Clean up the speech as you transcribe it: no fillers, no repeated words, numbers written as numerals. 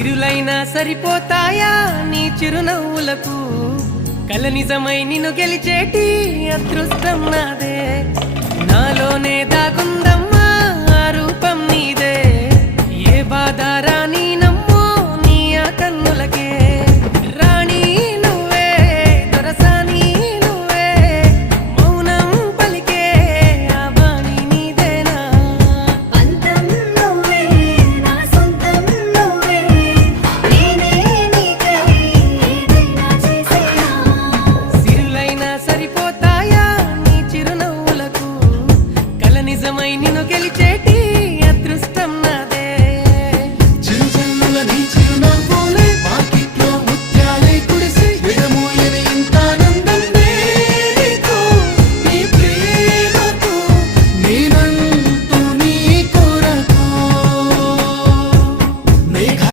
సిరులైనా సరిపోతాయా నీ చిరునవ్వులకు కల నిజమై నిన్ను గెలిచేటి అదృష్టం నాదే నాలోనే దాగుందమ్మా ఆ రూపం నీదే ఏ బాధ రాని